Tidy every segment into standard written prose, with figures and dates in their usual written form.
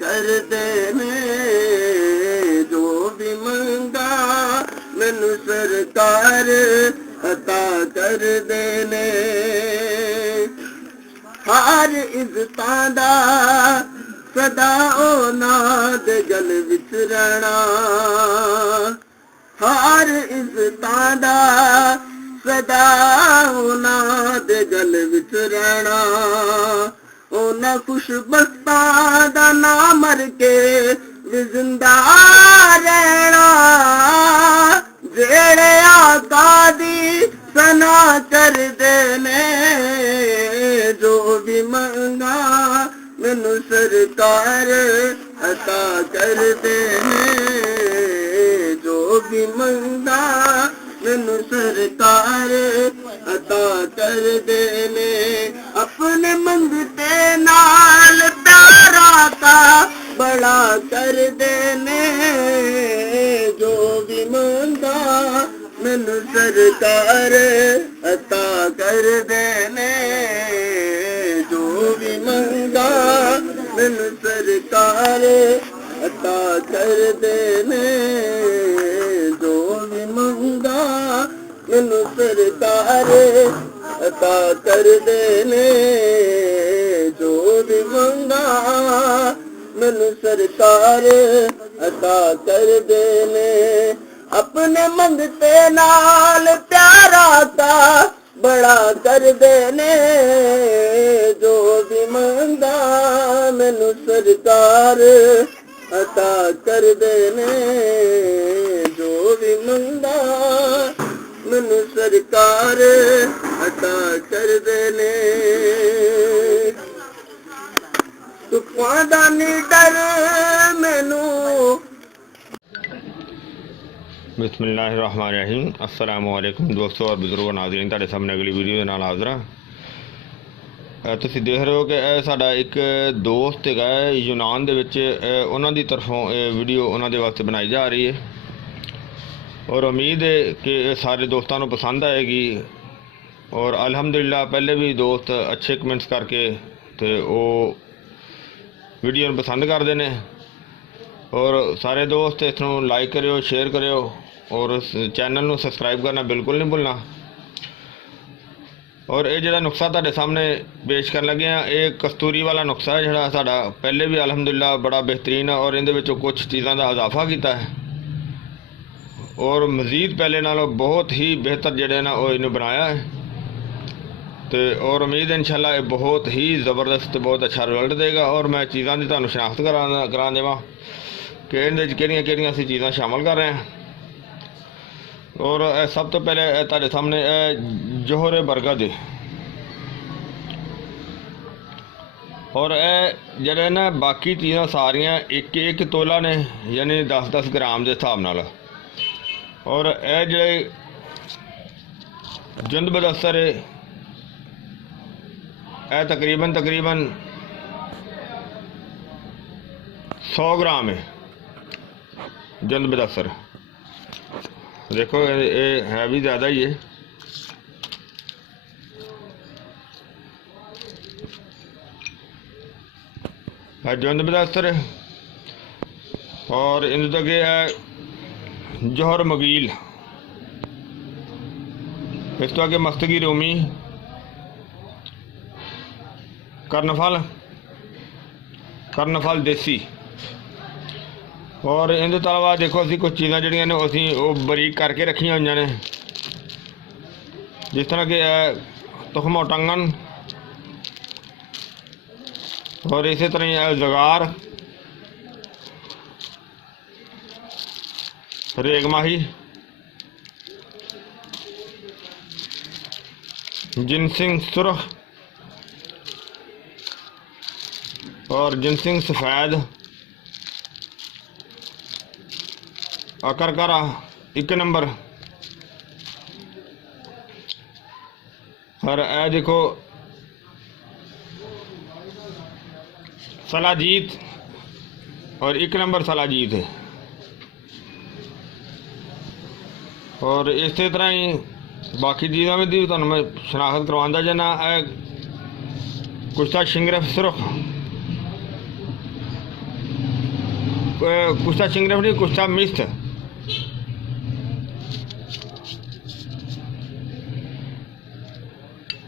कर देने जो भी मंगा मैनू सरकार अता कर देने। हर इज्जतां दा सदा उन्हां दे गल विच रहना, हर इज्जतां दा सदा उन्हां दे गल विच रहना। उन्हां खुशबख्तां दा नाम मर के भी जिंदा रहना, जेड़े आका दी सना कर देने जो भी मंगा मैनू सरकार अता कर देने। जो भी मंगा मैनू सरकार अता कर देने। अपने मंगते नाल प्यारा का बड़ा कर देने। जो भी मंगा मैनू सरकार अता कर देने। जो भी मंगा मैनू सरकार अता कर देने। जो भी मंगा मैनू सरकार अता कर देने। जो भी मंगा मैनू सरकार अता कर देने। अपने मंगते नाल प्यारा का बड़ा कर देने। जो भी मंगा मैनू सरकार अता कर देने। जो भी मंगा मैनू सरकार अता कर देने। तुफान दा नी डर मैनू। बिस्मिल्लाहिर्रहमानिर्रहीम। अस्सलामुअलैकुम दोस्तों और बुजुर्गों नाज़रीन, तुहाडे सामने अगली वीडियो दे नाल हाज़र हां। तुसीं देख रहे हो कि यह साडा एक दोस्त है यूनान दे विच, उन्हां दी तरफों वीडियो उन्हां दे वास्ते बनाई जा रही है और उम्मीद है कि सारे दोस्तों को पसंद आएगी। और अल्हम्दुलिल्लाह पहले भी दोस्त अच्छे कमेंट्स करके तो वो वीडियो पसंद करते हैं। और सारे दोस्त इसनूं लाइक करियो, शेयर करियो और चैनल नूं सबसक्राइब करना बिल्कुल नहीं भुलना। और ये जिहड़ा नुस्खा तुहाडे सामने पेश करन लगे हैं, ये कस्तूरी वाला नुस्खा है जिहड़ा साडा पहले भी अल्हम्दुलिल्लाह बड़ा बेहतरीन है और इहदे विचों कुछ चीज़ों का इजाफा किया है और मज़ीद पहले नालों बहुत ही बेहतर जिहड़े ना वो इन्हें बनाया है। तो और उम्मीद है इंशाल्लाह ये बहुत ही ज़बरदस्त बहुत अच्छा रिजल्ट देगा। और मैं चीज़ों की तुहानूं शनाख्त करा देवां कि इहदे च किहड़ियां असीं चीज़ां शामिल कर रहे हैं। और सब तो पहले तुहाडे सामने जोहरे बरगद है और जिहड़े ना बाकी चीज़ां सारियां एक एक तोला ने, यानी 10-10 ग्राम के हिसाब नाल। और यह जिहड़े जुंद बदस्तर है यह तकरीबन 100 ग्राम है जुंद बदस्तर। देखो ये है भी ज़्यादा ही है। जुंद बदस्तर और इन तक है जोहर मगील, इस तो आगे मस्तगी रोमी, करनफल देसी। और इन अलावा देखो असी कुछ चीज़ां जिहड़ियां ने असी वो बरीक करके रखियां हुई ने, जिस तरह के तुखमो टंगन और इसी तरह जगार, रेगमाही, जिनसिंग सुरख और जिनसिंग सफ़ेद, अकरकरा 1 नंबर। और ए देखो सलाजीत और 1 नंबर सलाजीत है। और इस तरह ही बाकी चीज़ों में भी तुहानूं मैं शनाख्त करवांदा जाना। कुश्ता शिंगरफ सुरख कुश्ता चिंगरफ नहीं, कुश्ता मिस्त।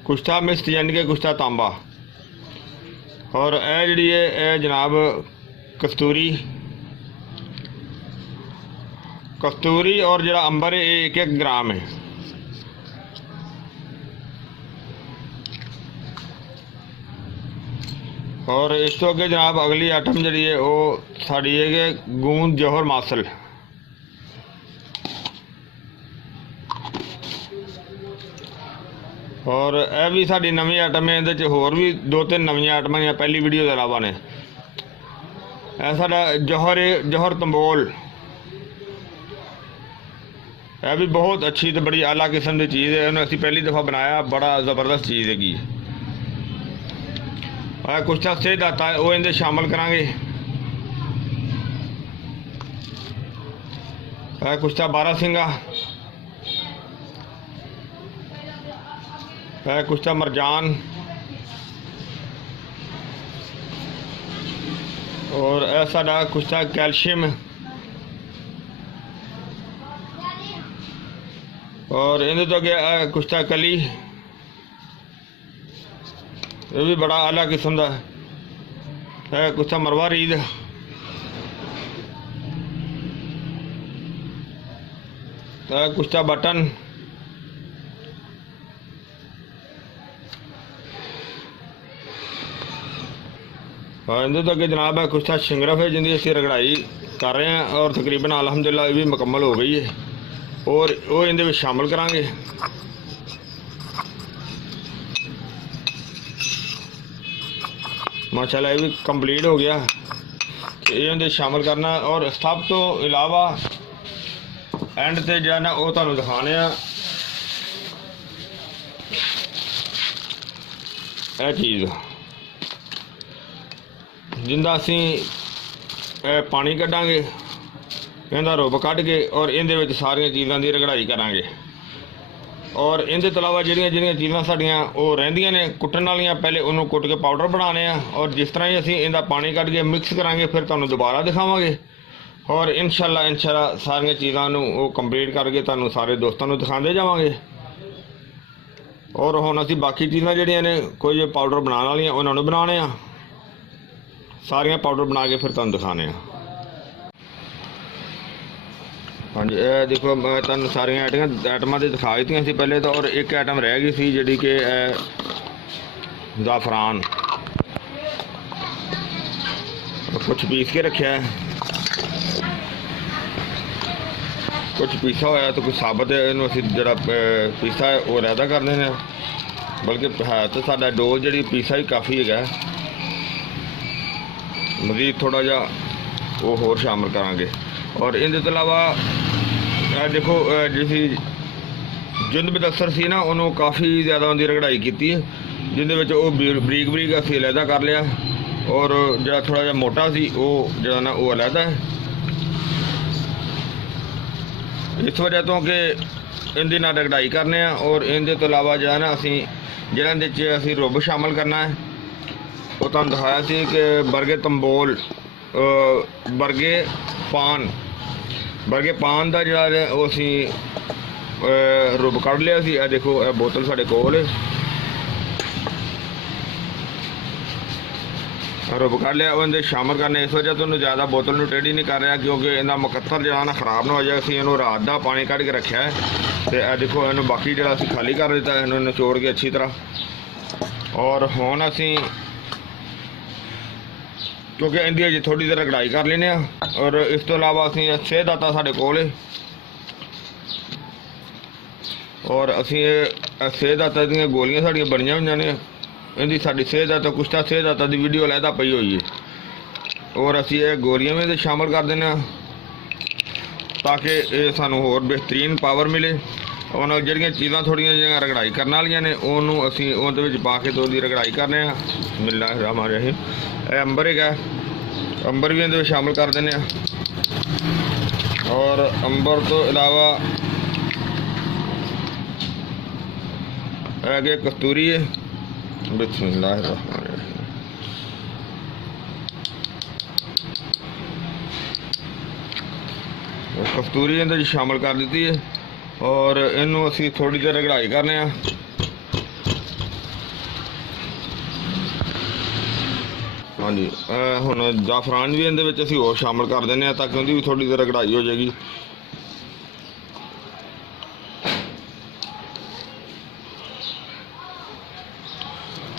कुश्ता मिस्त यानी कि कुश्ता तांबा। और यह जी है जनाब कस्तूरी, कस्तूरी और जरा अंबर है 1-1 ग्राम है। और इस तो अगे जनाब अगली आइटम जी है वो साड़ी है कि गूंद जौहर मासल। और यह भी साड़ी नवी आइटम है, ये होर भी 2-3 नवीं आइटम हैं पहली वीडियो के अलावा ने। यह साडा जौहर है, जौहर तंबोल। यह भी बहुत अच्छी तो बड़ी आला किस्म की चीज़ है, उन्हें असी पहली दफ़ा बनाया, बड़ा ज़बरदस्त चीज़ हैगी। कुश्ता सेहत आता है वो इनके शामिल करांगे। कुश्ता बारासिंगा, कुश्ता मरजान और साडा कुश्ता कैल्शियम। और इन्हें तो अगे कुश्ता कली, ये भी बड़ा आला किस्म का है। कुश्ता मरवा रीद, कुश्ता बटन, और इनके तो अगे जनाब है कुश्ता शिंगरफ है जिनकी असं रगड़ाई कर रहे हैं और तकरीबन अल्हम्दुलिल्लाह ये भी मुकम्मल हो गई है। और वो इनके शामिल करांगे। माशाल्लाह ये भी कंप्लीट हो गया, ये शामिल करना। और सब तो इलावा एंड से जो है ना वो तुहानू दिखाने चीज़ जिंदा असी पानी कढ़ांगे, इनका रुब कढ़ के और इहदे सारिया चीज़ों की रगड़ाई करांगे। और इनके तो अलावा ਜਿਹੜੀਆਂ चीज़ां साड़ियाँ वो रहिंदियां ने कुट्टण वालियां, पहले उन्होंने कुट के पाउडर बनाने और जिस तरह ही असी इनका पानी कढ़ के मिक्स करांगे फिर तुहानू दोबारा दिखावांगे। और इंशाअल्लाह सारिया चीज़ों वो कंप्लीट करके तुहानू सारे दोस्तों को दिखाते जावांगे। और हुण असी बाकी चीज़ां ਜਿਹੜੀਆਂ ने कोई पाउडर बनाने वालियां उन्होंने बनाने सारिया पाउडर बना के फिर तुहानू दिखाने। हाँ जी, देखो मैं तुहानू सारिया आइटमां तो दिखा दी सी पहले तो। और एक आइटम रह गई सी जिहड़ी कि ज़ाफ़रान, कुछ पीस के रखा है, कुछ पीसा होया तो कुछ साबत है। इन्हूं असीं जिहड़ा पीसा है वो रहता कर देने, बल्कि है तो साडा डोज जिहड़ी पीसा ही काफ़ी है। मज़ीद थोड़ा जा वो होर शामिल करांगे। और इनके तो अलावा देखो जिसी जुंद बदसर सी ना उन्होंने काफ़ी ज़्यादा उनकी रगड़ाई की है, जिंदे विच वो बरीक बरीक असीं अलहदा कर लिया। और जो थोड़ा जा मोटा सी वो जो ना वो अलहदा है, इस वजह तो कि इनकी ना रगड़ाई करने। और इनके तो अलावा जो है ना असी जिन्होंने असी रुब शामिल करना है वो तुहानू दिखाया सी कि बर्गे तंबोल, बर्गे पान का जो असी रुब कढ़ लिया सी। देखो यह बोतल साढ़े कोल रुब कढ़ लिया, उन्हें शामिल करने। इस वजह तो उन्होंने ज़्यादा बोतल में टेढ़ी नहीं कर रहा क्योंकि इनका मुकत्तर जो ना खराब ना हो जाए। असी इन्हों रात का पानी कढ़ के रखा है तो देखो इन्हों बाकी जो असी खाली कर दिता है, इन्होंने निचोड़ के अच्छी तरह। और हुण असी क्योंकि इनकी अजे थोड़ी देर रगड़ाई कर लेने। और इस तो अलावा असी सेहत आता साढ़े कोल, और असी सेहत आता दी गोलियां साड़ियां बनिया हुई ने। इनकी साड़ी सेहत आता कुश्ता सेहत आता की वीडियो अलहदा पई हुई है। और असी ये गोलियां भी शामिल कर देने ताकि सानू होर बेहतरीन पावर मिले। और जड़ियाँ चीज़ां थोड़ियां जिहियां रगड़ाई करने वालियां ने उन्होंने असी उहदे विच पा के तो उसकी रगड़ाई करने। बिस्मिल्लाहिर्रहमानिर्रहीम। अंबर है, अंबर भी इहदे शामिल कर देने। और अंबर तो अलावा आगे कस्तूरी है। बिस्मिल्लाहिर्रहमानिर्रहीम। ਕਸਤੂਰੀ ਇਹਦੇ ਵਿੱਚ ਸ਼ਾਮਲ ਕਰ ਦਿੱਤੀ ਹੈ ਔਰ ਇਹਨੂੰ ਅਸੀਂ ਥੋੜੀ ਦੇਰ ਰਗੜਾਈ ਕਰਨੇ ਆ। ਹਾਂਜੀ, ਹੁਣ ਜਾਫਰਾਨ ਵੀ ਇਹਦੇ ਵਿੱਚ ਅਸੀਂ ਹੋਰ ਸ਼ਾਮਲ ਕਰ ਦਿੰਦੇ ਆ ਤਾਂ ਕਿ ਉਹਦੀ ਵੀ ਥੋੜੀ ਦੇਰ ਰਗੜਾਈ ਹੋ ਜਾਏਗੀ।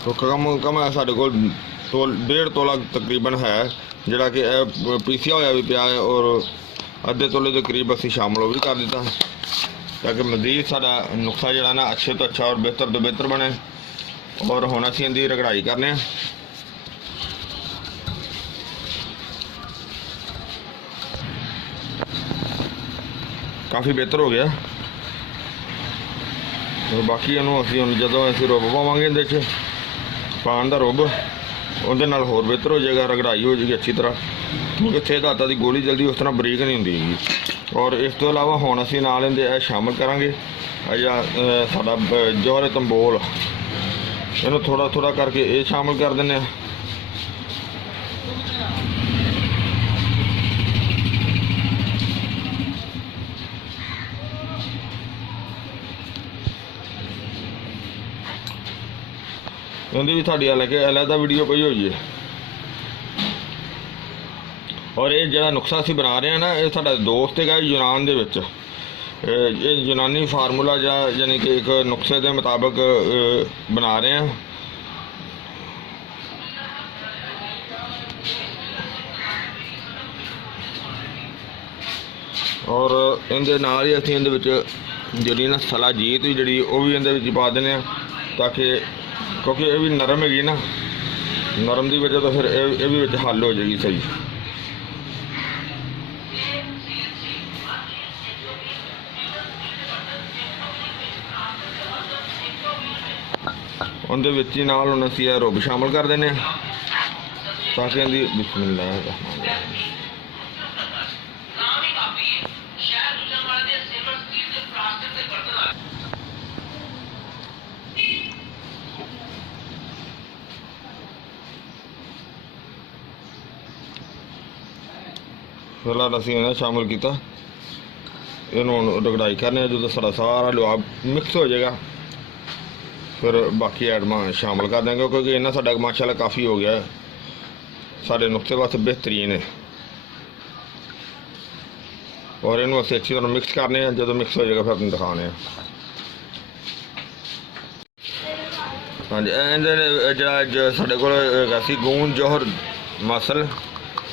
तो कम साढ़े को 1.5 ਤੋਲਾ तकरीबन है जोड़ा कि पीसिया होया भी पिया है और अद्धे तोले के करीब असी शामिल वो भी कर दिता ताकि मजीद साड़ा नुस्खा जोड़ा ना अच्छे तो अच्छा और बेहतर तो बेहतर बने। और हुण असी इहदी रगड़ाई करने काफ़ी बेहतर हो गया। और बाकी इहनूं असी हुण जदों असी रुब पावांगे इहदे च पान का रुब ਉਹਦੇ ਨਾਲ होर बेहतर हो जाएगा, रगड़ाई हो जाएगी अच्छी तरह क्योंकि इत्थे धाता की गोली जल्दी उस तरह बरीक नहीं होंदी। और इस तो इलावा हुण असीं नाल इहदे शामिल करांगे या साडा जौहर तंबोल, इहनूं थोड़ा थोड़ा करके ये शामिल कर दिंदे आ। उन्हें भी साड़ी अलहदा वीडियो पई हुई है। और ये जो नुस्खा असीं बना रहे हैं ना, ये साडा दोस्त है यूनान दे विच, ये यूनानी फार्मूला यानी कि एक नुस्खे के मुताबिक बना रहे हैं। और इहदे नाल ही असीं इहदे विच जिहड़ी ना सलाजीत भी जिहड़ी वो भी इहदे विच पा दिंदे आ ताकि क्योंकि ये भी नरम हैगी ना, नरम की वजह तो फिर ये भी विच हल हो जाएगी सही। उनके विच ही नाल हुण असीं रुब शामिल कर देने ताकि इहदी बिस्मिल्लाह फिलहाल असीं इन्हें शामिल किया। इन्हों रगड़ाई करने जो सारा सारा लुआब मिक्स हो जाएगा फिर बाकी आइटमां शामिल कर देंगे क्योंकि इन्ना साडा माशाल्लाह काफ़ी हो गया है, साढ़े नुस्खे वास्ते बेहतरीन है। और इन्हों असीं अच्छी तरह मिक्स करने जो मिक्स हो जाएगा फिर अपने दिखाने। हाँ जी, जो साढ़े को गूंद जौहर मसल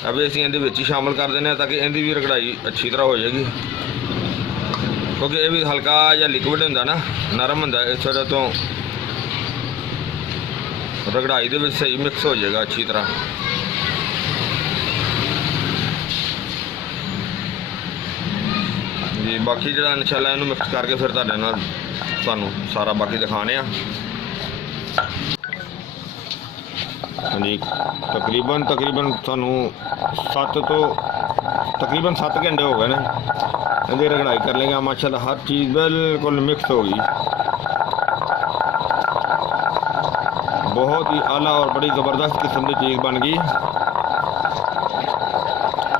अभी असीं इहदे विच ही शामिल कर देने ताकि इहदी भी रगड़ाई अच्छी तरह हो जाएगी क्योंकि ये भी हल्का या लिक्विड हुंदा ना, नरम हुंदा, इस वजह तो रगड़ाई दे विच सही मिक्स हो जाएगा अच्छी तरह। जी बाकी जो इंशाल्लाह इहनूं मिक्स करके फिर तुहाडे नाल सानूं सारा बाकी दिखाने आ। हाँ जी, तकरीबन सानू 7 घंटे हो गए ने इहदी रगड़ाई कर लेंगे माशाल्लाह, हर चीज़ बिल्कुल मिक्स हो गई, बहुत ही आला और बड़ी ज़बरदस्त किस्म की चीज़ बन गई।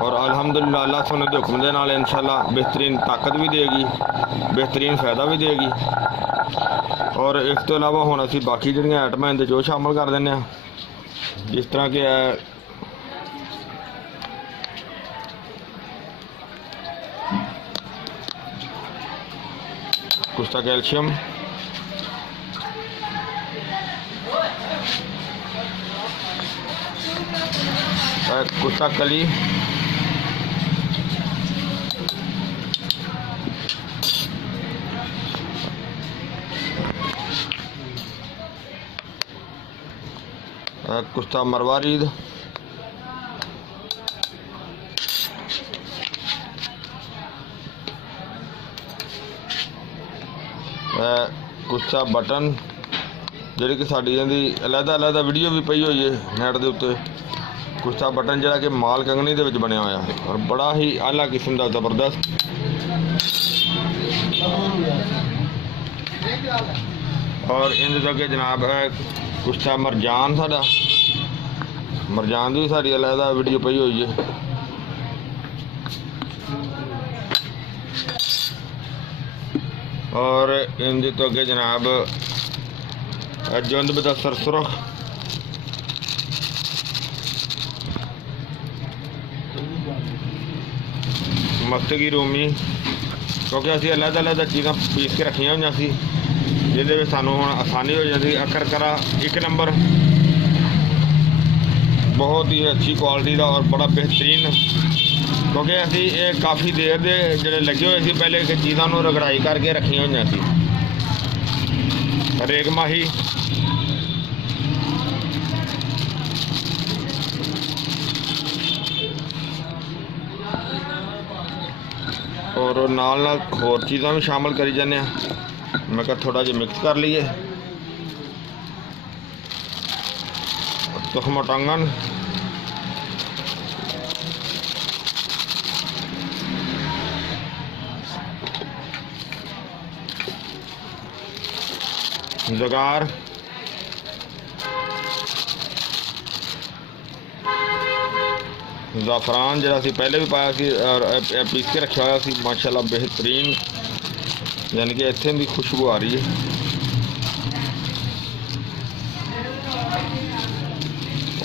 और अल्हम्दुलिल्लाह अल्लाह सुने के हुक्म दे नाल इंशाल्लाह बेहतरीन ताकत भी देगी, बेहतरीन फ़ायदा भी देगी। और इस तो इलावा हुण असीं बाकी जिहड़ियां आइटमां इहदे जो शामिल कर दिंदे आ जिस तरह के कुस्ता कैल्शियम, कुस्ता कली, कुस्ता मरवारीद, कुस्ता बटन जी कि साड़ी अलहदा वीडियो भी पई हुई है नैट के उत्ते। कुस्ता बटन जोड़ा कि माल कंगनी के बनया होया है और बड़ा ही आला किस्म का जबरदस्त। और इन के जनाब है कुस्ता मरजान, साडा मरजान की साड़ी अलहदा वीडियो पई हुई है। और इनके तो अगे जनाब जुंद बदस्तर सुरख, मस्तगी रूमी, क्योंकि असी अलग अलग चीज़ां पीस के रखिया हुई सी जिहदे सानू हुण आसानी हो जाती। अखर करा एक नंबर, बहुत ही अच्छी क्वालिटी का और बड़ा बेहतरीन, क्योंकि असी ये काफ़ी देर दे जिहड़े लगे हुए सी पहले चीज़ों को रगड़ाई करके रखिया हुई सी। रेग माही और नाल नाल होर चीज़ां भी शामिल करी जाने। मैं कहा थोड़ा जिहा मिक्स कर लीए। तुखम टांगन, जगार, ज़ाफ़रान जो असी पहले भी पाया सी और पीस के रखा हुआ सी माशाल्लाह बेहतरीन, यानी कि इत्थे भी खुशबू आ रही है।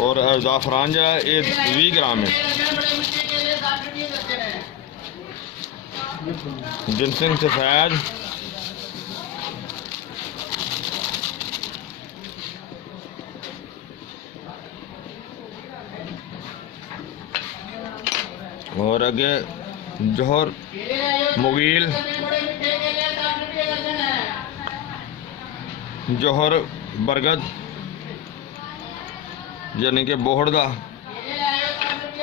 और ज़ाफ़रान जो है ये 20 ग्राम है। जिनसिंग सफ़ेद, और अगे जौहर मुगील, जौहर बरगद यानी कि बोहड़ का,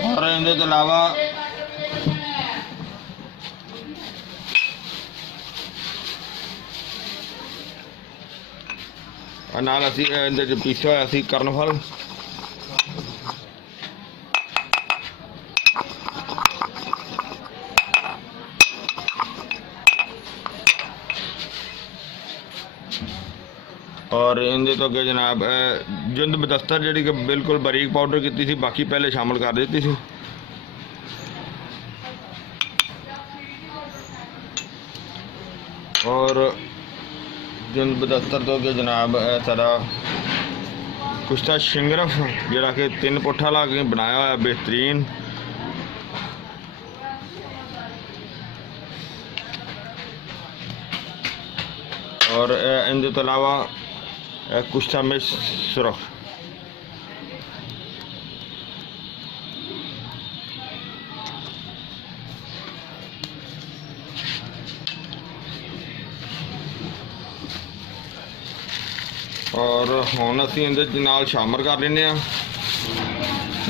और इनके अलावा नाल असी इहदे पीसा होया सी कर्नफल, और इनके तो अगे जनाब जुंद बदस्तर जी बिल्कुल बारीक पाउडर की थी, बाकी पहले शामिल कर दी थी। और जुंद बदस्तर तो अगे जनाब सारा कुश्ता शिंगरफ जोड़ा कि 3 पुट्ठा ला के बनाया हुआ बेहतरीन। और इनके तो अलावा कुश्ता में सुरख, और हुण असीं इहदे नाल शामिल कर लेने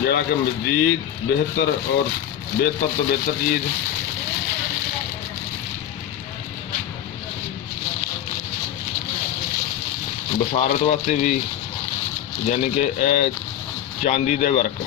जोड़ा कि मज़ीद बेहतर और बेहतर तो बेहतर चीज़ बसारत वास्ते भी, यानी कि चांदी दे वर्क।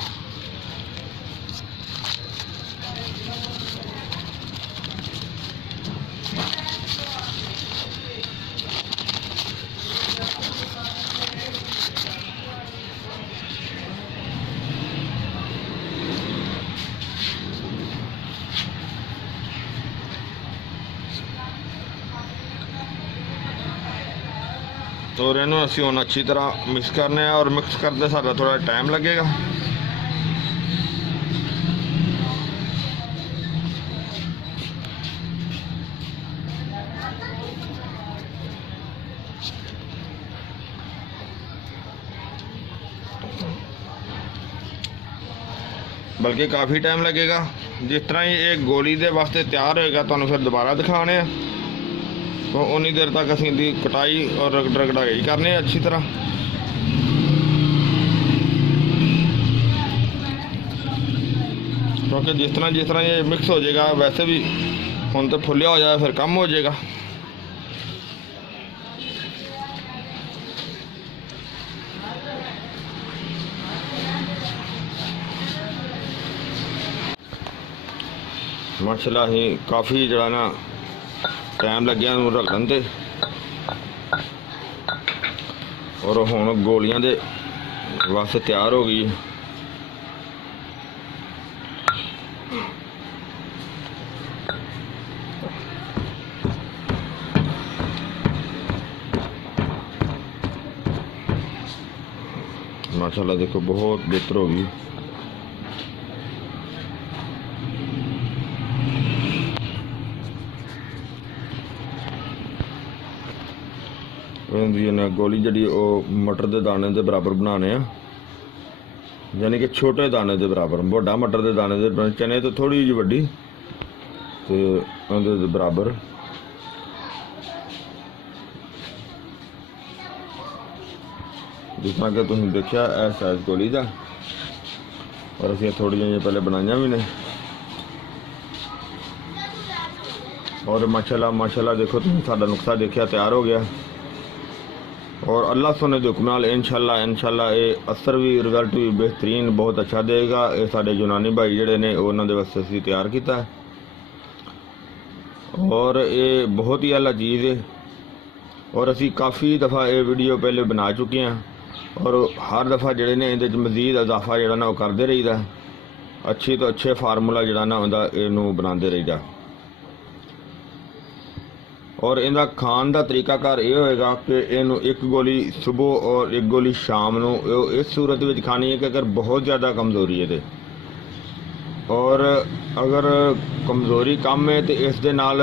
और इन्हों असी हुण अच्छी तरह मिक्स करने, और मिक्स करते साडा थोड़ा टाइम लगेगा। बल्कि काफ़ी टाइम लगेगा। जिस तरह ही एक गोली के वास्ते तैयार होएगा तो फिर दोबारा दिखाने, तो उन्नी देर तक असीं दी कटाई और रगड़ाई करनी अच्छी तरह। क्योंकि जिस तरह ये मिक्स हो जाएगा, वैसे भी हुण तो फुलिया हो जाए फिर कम हो जाएगा। माशाल्लाह ही काफ़ी जरा ना टाइम लग्या रखन ते, और हुण गोलियां दे वास्ते तैयार हो गई। माशाल्लाह देखो बहुत बेहतर होगी। गोली जी मटर के दाने के बराबर बनाने, यानी कि छोटे दाने के बराबर, बड़ा मटर के दाने के चने तो थोड़ी जी वड्डी तो बराबर। जिस तरह कि तुम देखा है साइज गोली का, और असी थोड़ी जी पहले बनाइया भी ने। और माशाल्लाह माशाल्लाह देखो तुम साडा नुस्खा देखा तैयार हो गया, और अल्लाह सोने के हुक्म नाल इंशाल्लाह ये असर भी रिजल्ट भी बेहतरीन बहुत अच्छा देगा। ये साडे यूनानी भाई जिहड़े ने उन्होंने वास्ते असीं तैयार किया है, और ये बहुत ही आला चीज़ है। और असी काफ़ी दफ़ा ये वीडियो पहले बना चुके हैं, और हर दफ़ा जिहड़े ने इहदे च मज़ीद इजाफा जिहड़ा ना वो करते रहीदा, अच्छी तो अच्छे फार्मूला जिहड़ा ना उहदा इहनूं बनाते रहीदा। और इनका खान का तरीकाकार ये होएगा कि इनू एक गोली सुबह और एक गोली शाम नू इस सूरत में खानी है कि अगर बहुत ज़्यादा कमज़ोरी है तो, और अगर कमज़ोरी कम है तो इस दे नाल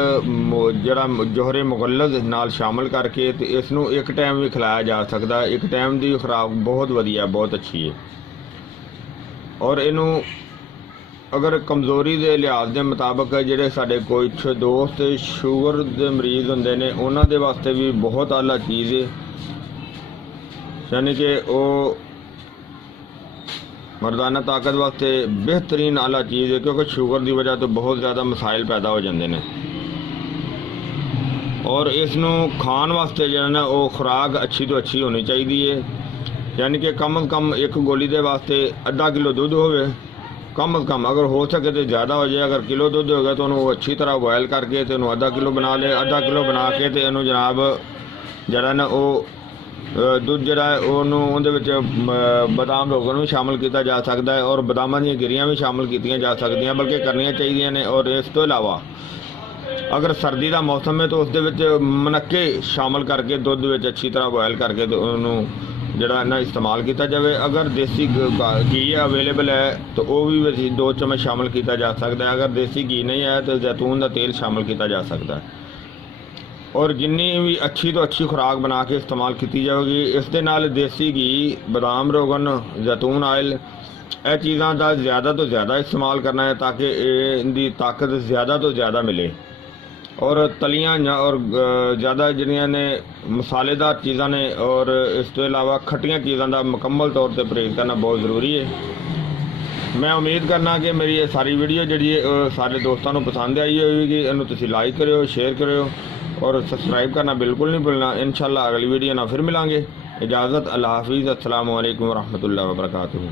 जड़ा जोहरे मुगल्लज़ नाल शामिल करके तो इसनू एक टाइम भी खिलाया जा सकता है। एक टाइम की खुराक बहुत वधिया बहुत अच्छी है। और इनू अगर कमज़ोरी के लिहाज के मुताबिक जोड़े साढ़े कुछ दोस्त शुगर के मरीज़ होंगे ने उन्होंने वास्ते भी बहुत आला चीज़ है, यानी कि वो मर्दाना ताकत वास्ते बेहतरीन आला चीज़ है, क्योंकि शुगर की वजह तो बहुत ज़्यादा मसाइल पैदा हो जाते हैं। और इसनू खान वास्ते जो है ना वो खुराक अच्छी तो अच्छी होनी चाहिए, यानी कि कम अज़ कम एक गोली के वास्ते आधा किलो दूध होवे, कम अज़ कम अगर हो सके तो ज़्यादा हो जाए। अगर किलो दूध होगा तो उन्होंने अच्छी तरह बॉयल करके तो उन्होंने आधा किलो बना ले, आधा किलो बना के तो इनू जनाब जरा ना वो दूध जरा है उन्होंने बादाम रोगन भी शामिल किया जा सकता है, और बादाम दी गिरियाँ भी शामिल की जा सकती, बल्कि करनिया चाहिए ने। और इस तो इलावा अगर सर्दी का मौसम है तो उस मनक्के शामिल करके दुध में अच्छी तरह बॉयल करके तो उन्होंने जड़ा ना इस्तेमाल किया जाए। अगर देसी घी अवेलेबल है तो वह भी 2 चम्मच शामिल किया जा सकता है। अगर देसी घी नहीं है तो जैतून का तेल शामिल किया जा सकता है। और जिन्नी भी अच्छी तो अच्छी खुराक बना के इस्तेमाल की जाएगी, इस दे नाल देसी घी, बादाम रोगन, जैतून आयल, यह चीज़ों का ज़्यादा तो ज़्यादा इस्तेमाल करना है ताकि इनकी ताकत ज़्यादा तो ज़्यादा मिले। और तलियाँ और ज़्यादा जिन्हें ने मसालेदार चीज़ा ने, और इस तो इलावा खट्टियाँ चीज़ों का मुकम्मल तौर पर परहेज़ करना बहुत ज़रूरी है। मैं उम्मीद करना कि मेरी ये सारी वीडियो जी सारे दोस्तों को पसंद आई होगी। इन्हों तुसीं लाइक करो, शेयर करो और सबसक्राइब करना बिल्कुल नहीं भूलना। इंशाल्लाह अगली वीडियो ना फिर मिलांगे। इजाज़त, अल्लाह हाफिज़, अस्सलामु अलैकुम वरहमतुल्लाहि वबरकातुहू।